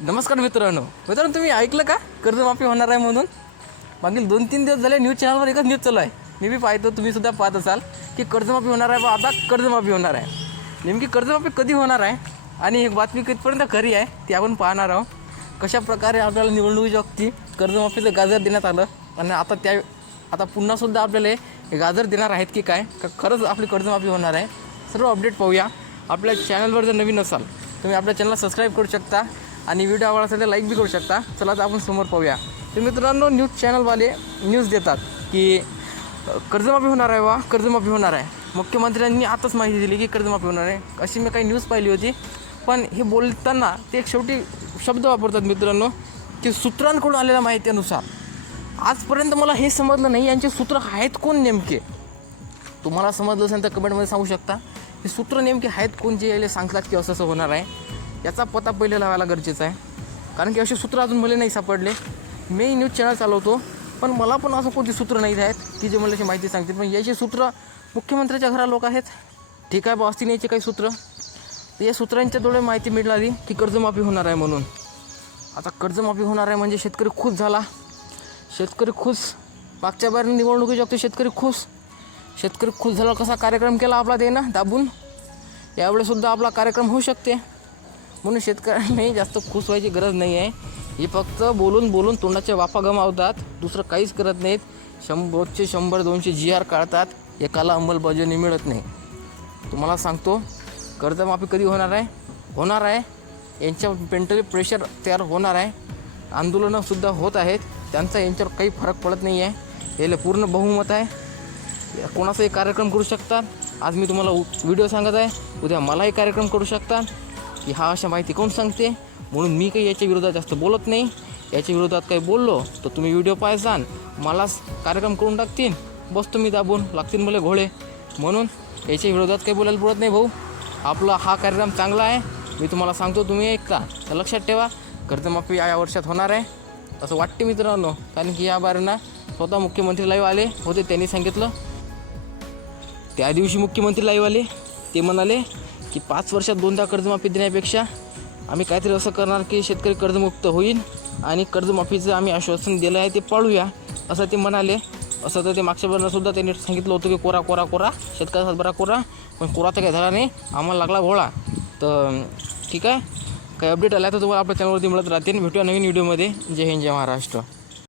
नमस्कार मित्रांनो. मित्रांनो तुम्ही ऐकलं का? कर्जमाफी होणार आहे म्हणून? मागील दोन तीन दिवस झाले न्यूज चॅनलवर एकच न्यूज चालू आहे. मी बी पाहतो तुम्ही सुद्धा पाहत असाल की कर्जमाफी होणार आहे बा आता कर्जमाफी होणार आहे. नेमकी कर्जमाफी कधी होणार आहे? आणि ही बातमी कितपर्यंत खरी आहे ती आपण पाहणार आहोत. कशा प्रकारे आपल्याला निवडणुकीच्या वक्ती कर्जमाफीचं गाजर देण्यात आलं? आणि आता त्या आता पुन्हा सुद्धा आपल्याला हे गाजर देणार आहेत की काय? का खरंच आपली कर्जमाफी होणार आहे? सर्व अपडेट पाहूया. आपल्या चॅनलवर जर नवीन असाल तुम्ही आपल्या चॅनलला सबस्क्राईब करू शकता. आणि व्हिडिओ आवडला असेल तर लाईक बी करू शकता. चला तर आपण समोर पाहूया. तर मित्रांनो न्यूज चॅनलवाले न्यूज देतात की कर्जमाफी होणार आहे वा कर्जमाफी होणार आहे. मुख्यमंत्र्यांनी आताच माहिती दिली की कर्जमाफी होणार आहे. अशी मी काही न्यूज पाहिली होती. पण हे बोलताना ते एक शेवटी शब्द वापरतात मित्रांनो की सूत्रांकडून आलेल्या माहितीनुसार. आजपर्यंत मला हे समजलं नाही यांचे सूत्र आहेत कोण नेमके? तुम्हाला समजलं असेल तर कमेंटमध्ये सांगू शकता. हे सूत्र नेमके आहेत कोण जे यायला सांगतात की असं असं होणार आहे. याचा पत्ता पहिले लावायला गरजेचा आहे. कारण की असे सूत्र अजून मला नाही सापडले. मी न्यूज चॅनल चालवतो पण मला पण असं कोणती सूत्र नाही आहेत की जे मला अशी माहिती सांगतील. पण याचे सूत्र मुख्यमंत्र्याच्या घरा लोक आहेत. ठीक आहे बा असतील याचे काही सूत्र. तर या सूत्रांच्या डोळे माहिती मिळाली की कर्जमाफी होणार आहे म्हणून. आता कर्जमाफी होणार आहे म्हणजे शेतकरी खुश झाला. शेतकरी खुश. मागच्या बाहेर निवडणुकीच्या वक्ती शेतकरी खुश. शेतकरी खुश झाला कसा कार्यक्रम केला आपला देणं? दाबून. यावेळेसुद्धा आपला कार्यक्रम होऊ शकते. म्हणून शेतकऱ्यांनी जास्त खुश व्हायची गरज नाही आहे. हे फक्त बोलून बोलून तोंडाच्या वाफा गमावतात. दुसरं काहीच करत नाहीत. शंभरचे शंभर दोनशे जी आर काढतात. एकाला अंमलबजावणी मिळत नाही. तुम्हाला सांगतो कर्जमाफी कधी होणार आहे? होणार आहे. यांच्या मेंटली प्रेशर तयार होणार आहे. आंदोलनंसुद्धा होत आहेत. त्यांचा यांच्यावर काही फरक पडत नाही आहे. याला पूर्ण बहुमत आहे. कोणाचाही कार्यक्रम करू शकतात आज मी तुम्हाला व्हिडिओ सांगत आहे. उद्या मलाही कार्यक्रम करू शकतात की हा अशा माहिती कोण सांगते? म्हणून मी काही याच्या विरोधात जास्त बोलत नाही. याच्या विरोधात काही बोललो तर तुम्ही व्हिडिओ पाहायचा मलाच कार्यक्रम करून टाकतील. बसतो मी दाबून लागतील मला घोळे म्हणून याच्या विरोधात काही बोलायला बोलत नाही भाऊ. आपला हा कार्यक्रम चांगला आहे. मी तुम्हाला सांगतो तुम्ही ऐकता. तर लक्षात ठेवा कर्जमाफी या वर्षात होणार आहे. असं वाटते मित्रांनो कारण की या बारींना स्वतः मुख्यमंत्री लाईव्ह आले होते त्यांनी सांगितलं. त्या दिवशी मुख्यमंत्री लाईव्ह आले ते म्हणाले की पाच वर्षात दोनदा कर्जमाफी देण्यापेक्षा आम्ही काहीतरी असं करणार की शेतकरी कर्जमुक्त होईल आणि कर्जमाफीचं आम्ही आश्वासन दिलं आहे ते पाळूया असं ते म्हणाले. असं तर ते मागच्या वर्षासुद्धा त्यांनी सांगितलं होतं की कोरा कोरा कोरा शेतकऱ्याचा बरा कोरा पण कोरा तर काही झाला नाही आम्हाला लागला घोळा. तर ठीक आहे. काही अपडेट आला तर तुम्हाला आपल्या चॅनलवरती मिळत राहतील. भेटूया नवीन व्हिडिओमध्ये जय हिंद जय महाराष्ट्र.